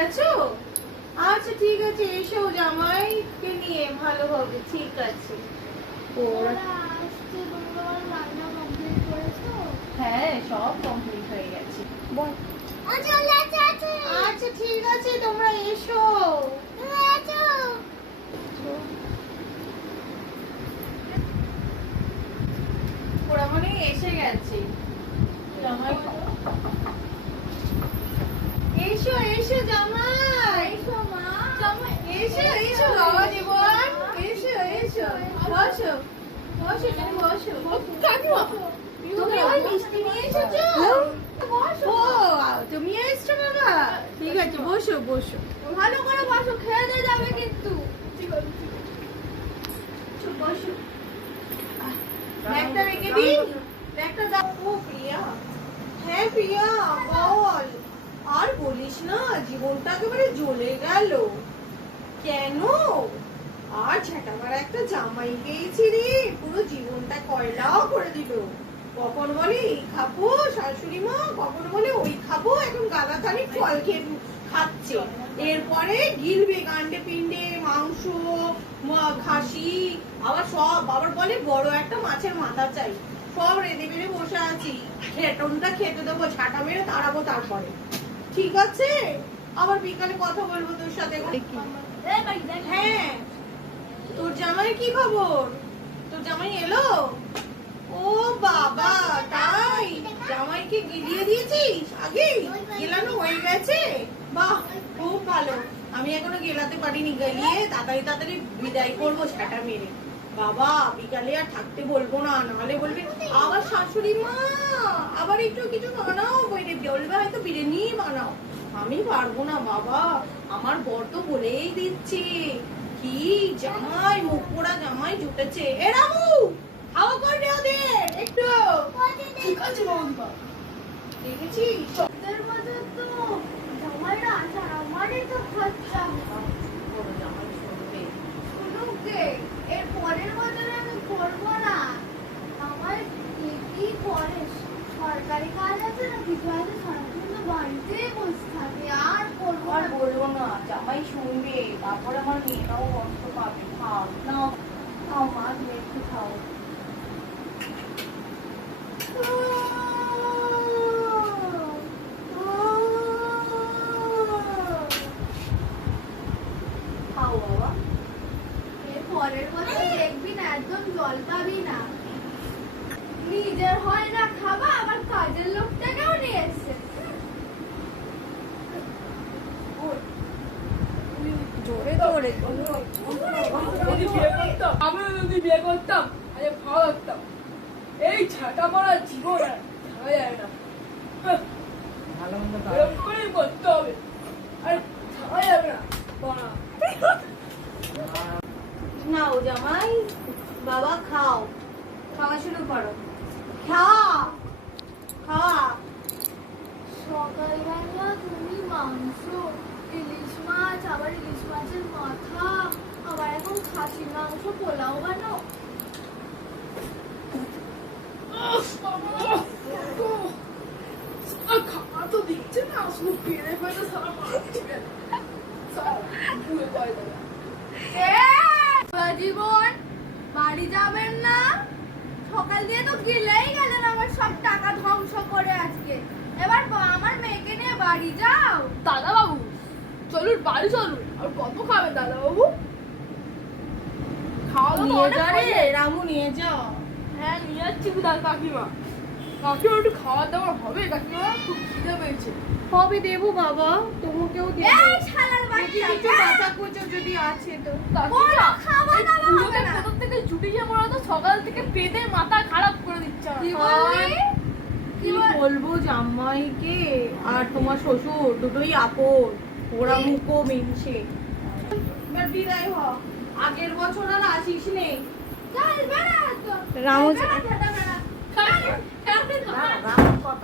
গেছো? আচ্ছা ঠিক আছে, এসো জামাইকে নিয়ে, ভালো হবে। ঠিক আছে। হ্যাঁ, সব কমপ্লিট হয়ে গেছে। আচ্ছা ঠিক আছে, তোমরা এসো। ওরা মনে হয় এসে গেছে। জামাই এসো এসো, জামাই এসো, মা জামাই এসো এসো, বাবা জীবন এসো এসো, বসো বসো, তুমি বসো। কাকিমা, তুমি ওই মিষ্টি নিয়ে এসেছো? ও, তুমি এসছো বাবা? ঠিক আছে, বসো বসো, ভালো করে বসো, খেয়ে দিয়ে যাবে কিন্তু। ঠিক আছে, বসো। ব্যাগটা রেখে দিই, ব্যাগটা দাও। ও প্রিয়া, হ্যাঁ প্রিয়া বল। আর বলিস না, জীবনটা একেবারে জ্বলে গেল। কেন? আর ঝাঁটামারা একটা জামাই পেয়েছি রে, পুরো জীবনটা কয়লাও করে দিল। কখন বলে এই খাবো শাশুড়ি মা, কখন বলে ওই খাবো, এখন গালাখানি ফল খেয়ে খাচ্ছে। এরপরে গিলবে গান্ডে পিন্ডে, মাংস, খাসি, আবার সব, আবার বলে বড় একটা মাছের মাথা চাই। সব রেঁধে বেড়ে বসে আছি, খেটনটা খেতে দেবো, ঝাঁটা মেরে তাড়াবো তারপরে। ঠিক আছে, আবার বিকালে কথা বলবো তোর সাথে। হ্যাঁ, তোর জামাই কি খবর? তোর জামাই এলো? ও বাবা, তাই জামাইকে গিলিয়ে দিয়েছিস? আগে গেলানো হয়ে গেছে? বাহ, খুব ভালো। আমি এখনো গেলাতে পারিনি, গেলিয়ে তাড়াতাড়ি তাড়াতাড়ি বিদায় করবো ঝাঁটা মেরে। বাবা, বিকালে আর থাকতে বলবো না, নাহলে বলবে আবার শাশুড়ি মা আবার একটু কিছু বানাও, বলবে হয়তো বিরিয়ানি বানাও। আমি পারবো না বাবা, আমার বর তো বলেই দিচ্ছে কি জামাই, মুখ পোড়া জামাই জুটেছে। এ রামু, হাওয়া করে ওদের একটু। ঠিক আছে বৌদিমা, দেখেছিস ওদের মধ্যে তো জামাইরা আসার আমারই তো খরচা। জামাই শুনবে, শুনুক গে, এর পরের বছরে আমি করবো না। আমার কি করে সরকারি কাজ আছে না, কিছু আছে, সারাদিন তো বাড়িতে বসে থাকে, আর করবো আর বলবো না। জামাই শুনবে, তারপরে আমার মেয়েটাও কষ্ট পাবে। খাও না, খাও মা, তুমি একটু খাও। খাও বাবা, এর পরের বছর দেখবি না একদম জল পাবি না। নিজের হয় না খাবা, আবার কাজের লোকটাকেও নিয়ে এসছে। জোরে জোরে, আমি যদি বিয়ে করতাম আরে ভালো লাগতাম। এই ছাটা পড়া জীবন আর ভালো যায় না, এরকম করেই করতে হবে, আর ছাড়া যাবে না। নাও জামাই, বাবা খাও, খাওয়া শুরু করো, খাওয়া খাওয়া। সকালবেলা তুমি মাংস, ইলিশ মাছ, আবার ইলিশ মাছের মাথা, আবার এখন খাসির মাংস পোলাও বানাও। খাওয়া তো দিচ্ছে না, শুধু পেরে পেরে সারা মারছে। জীবন, বাড়ি যাবেন না? সকাল দিয়ে তো গিলেই গেলেন আমার সব টাকা ধ্বংস করে আজকে। এবার আমার মেয়েকে নিয়ে বাড়ি যাও। দাদা বাবু চলুন, বাড়ি চলুন। আর কত খাবেন দাদা বাবু? খাওয়া তো নিয়ে অনেক যা রে হয়েছে। রামু, নিয়ে যা। হ্যাঁ নিয়ে যাচ্ছি কাকিমা। কাকিমা একটু খাওয়া দাওয়া হবে কাকিমা, খুব খিদে পেয়েছে। হবে, দেবো বাবা, তোমাকেও দেবো। এই শালার বাচ্চা, কিছু বাচ্চা কুচো যদি আছে তো। কাকিমা, খাওয়া এই দাওয়া হবে পুরোটা না। কোথা থেকে জুটে গিয়ে পড়া তো সকাল থেকে পেটে মাথা খারাপ করে দিচ্ছে আমার। কি বললি? কি বলবো জামাইকে, আর তোমার শ্বশুর দুটোই আপন, ওরা মুখো মিলছে। এবার বিদায় হ, আগের বছর আর আসিস নেই। চল বেড়া তো। রামু বেড়া, বেড়া, বেড়া। রামুর কথা